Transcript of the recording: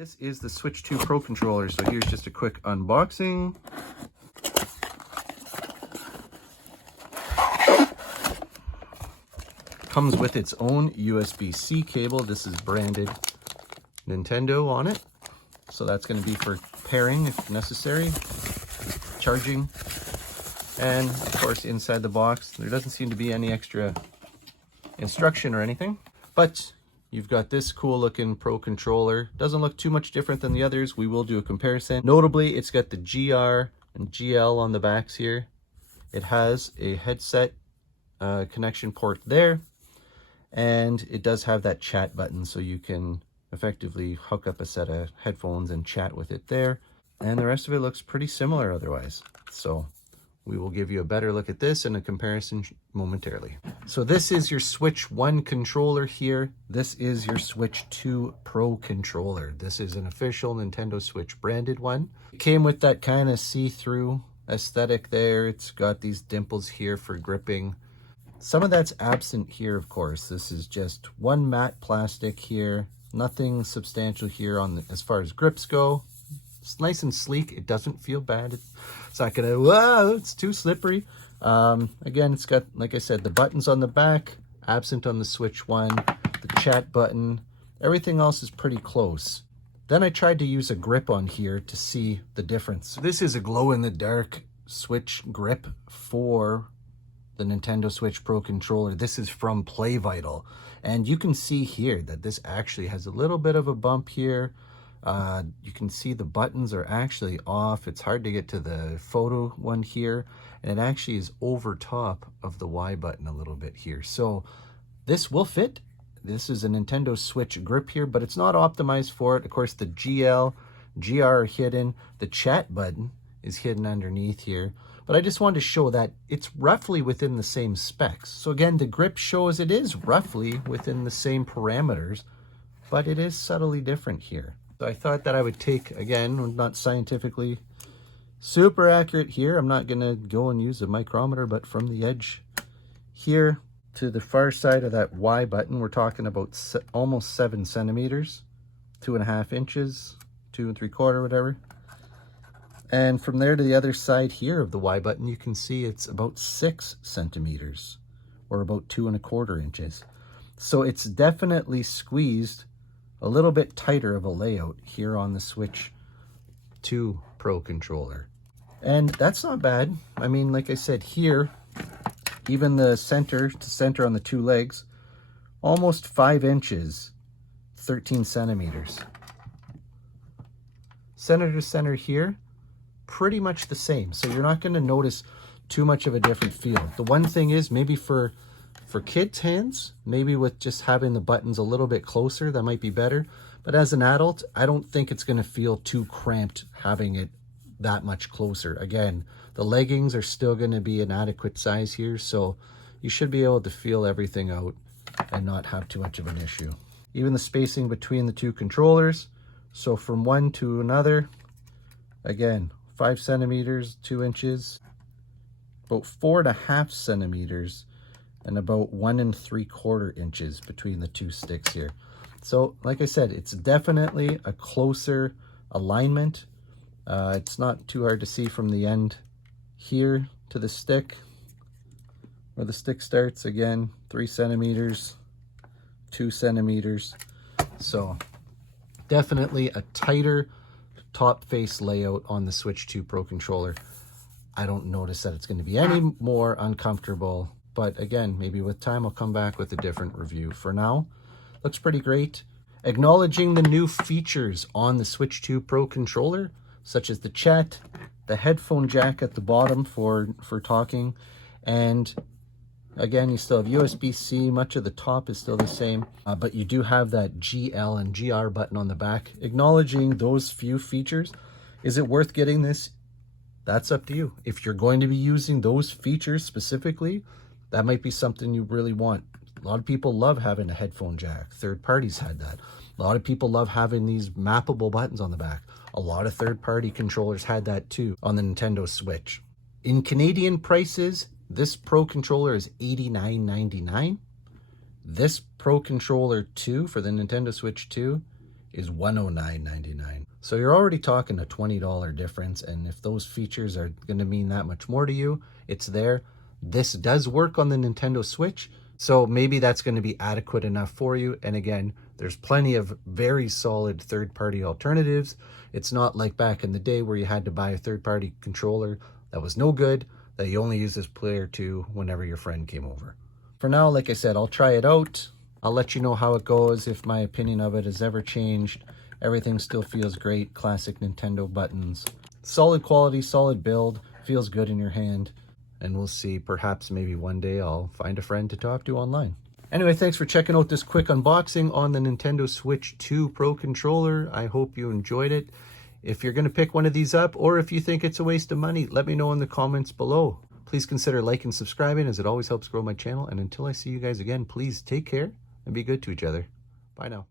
This is the Switch 2 Pro controller. So here's just a quick unboxing. Comes with its own USB-C cable. This is branded Nintendo on it. So that's going to be for pairing if necessary, charging. And of course inside the box, there doesn't seem to be any extra instruction or anything, but you've got this cool looking Pro controller. Doesn't look too much different than the others. We will do a comparison. Notably, it's got the GR and GL on the backs here. It has a headset connection port there, and it does have that chat button, so you can effectively hook up a set of headphones and chat with it there. And the rest of it looks pretty similar otherwise. So we will give you a better look at this and a comparison momentarily. So this is your Switch 1 controller here. This is your Switch 2 Pro controller. This is an official Nintendo Switch branded one. It came with that kind of see-through aesthetic there. It's got these dimples here for gripping. Some of that's absent here, of course. This is just one matte plastic here. Nothing substantial here on the, as far as grips go. It's nice and sleek. It doesn't feel bad. It's not gonna, whoa, it's too slippery. Again, it's got, like I said, the buttons on the back, absent on the Switch 1, the chat button. Everything else is pretty close. Then I tried to use a grip on here to see the difference. This is a glow-in-the-dark Switch grip for the Nintendo Switch Pro controller. This is from Play Vital. And you can see here that this actually has a little bit of a bump here. You can see the buttons are actually off. It's hard to get to the photo one here, and it actually is over top of the Y button a little bit here. So this will fit. This is a Nintendo Switch grip here, but it's not optimized for it. Of course, the GL, GR are hidden. The chat button is hidden underneath here. But I just wanted to show that it's roughly within the same specs. So again, the grip shows it is roughly within the same parameters, but it is subtly different here. So I thought that I would take, again, not scientifically super accurate here. I'm not going to go and use a micrometer, but from the edge here to the far side of that Y button, we're talking about almost 7 centimeters, 2.5 inches, 2 3/4, whatever. And from there to the other side here of the Y button, you can see it's about 6 centimeters or about 2 1/4 inches. So it's definitely squeezed a little bit tighter of a layout here on the Switch 2 Pro controller. And that's not bad. I mean, like I said here, even the center to center on the two legs, almost 5 inches, 13 centimeters. Center to center here, pretty much the same. So you're not going to notice too much of a different feel. The one thing is maybe for kids' hands, maybe with just having the buttons a little bit closer, that might be better. But as an adult, I don't think it's going to feel too cramped having it that much closer. Again, the leggings are still going to be an adequate size here, so you should be able to feel everything out and not have too much of an issue. Even the spacing between the two controllers, so from one to another, again, 5 centimeters, 2 inches, about 4.5 centimeters, and about 1 3/4 inches between the two sticks here. So like I said, it's definitely a closer alignment. It's not too hard to see from the end here to the stick where the stick starts. Again, 3 centimeters, 2 centimeters. So definitely a tighter top face layout on the Switch 2 Pro controller. I don't notice that it's going to be any more uncomfortable. But again, maybe with time, I'll come back with a different review. For now, looks pretty great. Acknowledging the new features on the Switch 2 Pro controller, such as the chat, the headphone jack at the bottom for talking, and again, you still have USB-C. Much of the top is still the same, but you do have that GL and GR button on the back. Acknowledging those few features, is it worth getting this? That's up to you. If you're going to be using those features specifically, that might be something you really want. A lot of people love having a headphone jack. Third parties had that. A lot of people love having these mappable buttons on the back. A lot of third-party controllers had that too on the Nintendo Switch. In Canadian prices, this Pro controller is $89.99. This Pro controller 2 for the Nintendo Switch 2 is $109.99. So you're already talking a $20 difference, and if those features are going to mean that much more to you, it's there. This does work on the Nintendo Switch, so maybe that's going to be adequate enough for you. And again, there's plenty of very solid third-party alternatives. It's not like back in the day where you had to buy a third-party controller that was no good, that you only use as player 2 whenever your friend came over. For now, like I said, I'll try it out. I'll let you know how it goes, if my opinion of it has ever changed. Everything still feels great. Classic Nintendo buttons. Solid quality, solid build. Feels good in your hand. And we'll see. Perhaps maybe one day I'll find a friend to talk to online. Anyway, thanks for checking out this quick unboxing on the Nintendo Switch 2 Pro Controller. I hope you enjoyed it. If you're going to pick one of these up, or if you think it's a waste of money, let me know in the comments below. Please consider liking and subscribing, as it always helps grow my channel. And until I see you guys again, please take care and be good to each other. Bye now.